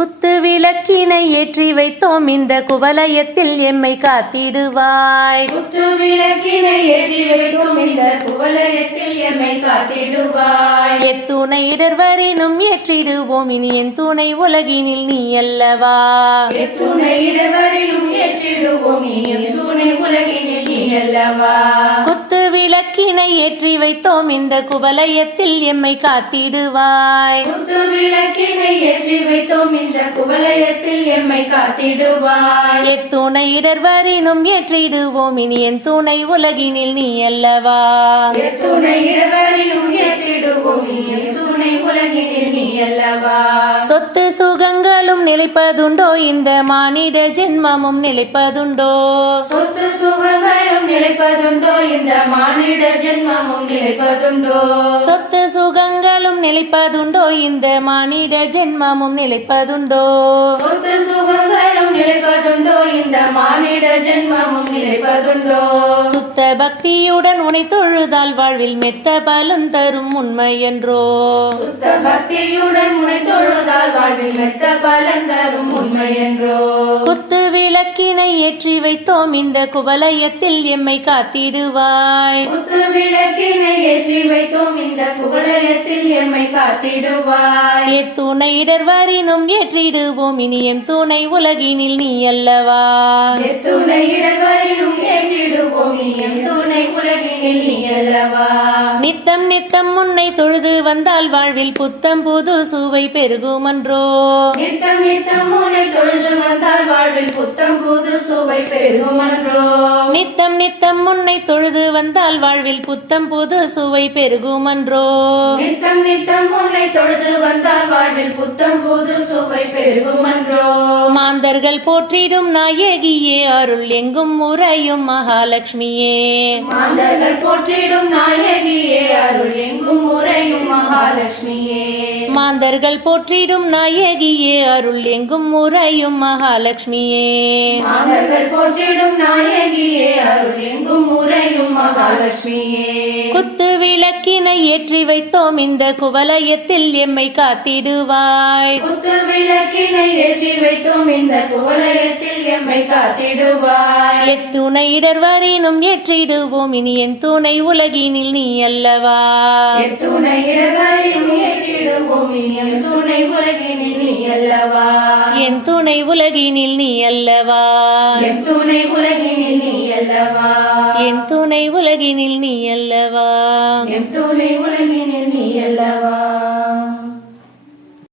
குத்து விளக்கினை ஏற்றி வைத்தோம் இந்த குவலயத்தில் எம்மை காத்திடுவாய். குத்து விளக்கினை ஏற்றி வைத்தோம் இந்த குவலயத்தில் எம்மை காத்திடுவாய். எத்துணை இடர்வரினும் ஏற்றிடுவோம் இனி என் துணை உலகினில் நீ அல்லவா. எத்துணை இடர்வரினும் ஏற்றிடுவோம் நீ என் துணை உலகினில் நீ அல்லவா. குத்து விளக்கினை ஏற்றி வைத்தோம் இந்த குவலயத்தில் எம்மை காத்திடுவாய். குத்து விளக்கினை ஏற்றி வைத்தோம் இந்த குவலயத்தில் எம்மை காத்திடுவாய். எத்துணை இடர்வரினும் ஏற்றிடுவோம் இனி என் துணை உலகினில் நீ அல்லவா. எத்துணை இடர்வரினும் ஏற்றிடுவோம் நீ என் துணை உலகினில் நீ அல்லவா. சொத்து சுகங்களும் நிலைப்பதுண்டோ இந்த மானிட ஜென்மமும் நிலைப்பதுண்டோ. சொத்து சுகங்களும் நிலைப்பதுண்டோ இந்த மானிட ஜென்மமும் நிலைப்பதுண்டோ. சொத்து சுகங்களும் நிலைப்பதுண்டோ இந்த மானிட ஜென்மமும் நிலைப்பதுண்டோ. சொத்து சுகங்களும் நிலைப்பதுண்டோ இந்த மானிட ஜென்மமும் நிலைப்பதுண்டோ. சுத்த பக்தியுடன் உனை தொழுதால் வாழ்வில் மெத்த பலன் தரும் உண்மை என்றோ. சுத்த பக்தியுடன் உனை தொழுதால் வாழ்வில் மெத்த பலன் தரும் உண்மை என்றோ. குத்து விளக்கினை ஏற்றி வைத்தோம் இந்த குவலயத்தில் எம்மை காத்திடுவாய். குத்து விளக்கினை ஏற்றி வைத்தோம் இந்த குவலயத்தில் எம்மை காத்திடுவாய். எத்துணை இடர்வரினும் ஏற்றிடுவோம் இனி எம் துணை உலகினில் நீ அல்லவா. எத்துணை இடர்வரினும் ஏற்றிடுவோம் நீ எம் துணை உலகினில் நீ அல்லவா. நித்தம் நித்தம் முன்னை தொழுது வந்தால் வாழ்வில் புத்தம் புது சுவை பெருகுமன்றோ. நித்தம் நித்தம் உன்னை தொழுது வந்தால் வாழ்வில் புத்தம் புது சுவை பெருகுமன்றோ. நித்தம் நித்தம் முன்னை தொழுது வந்தால் வாழ்வில் புத்தம் புது சுவை பெருகுமன்றோ. நித்தம் நித்தம் உன்னை தொழுது வந்தால் வாழ்வில் புத்தம் புது சுவை பெருகுமன்றோ. மாந்தர்கள் போற்றிடும் நாயகியே அருள் எங்கும் உறையும் மகாலட்சுமியே. மாந்தர்கள் போற்றிடும் நாயகியே அருள் எங்கும் உறையும் மகாலட்சுமியே. மாந்தர்கள் போற்றிடும் நாயகியே அருள் எங்கும் உறையும் மகாலட்சுமியே. மாந்தர்கள் போற்றிடும் நாயகியே அருள் எங்கும் உறையும் மகாலட்சுமியே. குத்து விளக்கினை ஏற்றி வைத்தோம் இந்த குவலயத்தில் எம்மை காத்திடுவாய். குத்து விளக்கினை ஏற்றி வைத்தோம் இந்த குவலயத்தில் எம்மை காத்திடுவாய். எத்துணை இடர்வரினும் ஏற்றிடுவோம் இனி என் துணை உலகினில் நீ அல்லவா. எத்துணை இடர்வரினும் ஏற்றிடுவோம் நீ என் துணை உலகினில் நீ அல்லவா. என் துணை உலகினில் நீ அல்லவா. என் துணை உலகினில் நீ அல்லவா. என் துணை உலகினில் நீ அல்லவா. என் துணை உலகினில்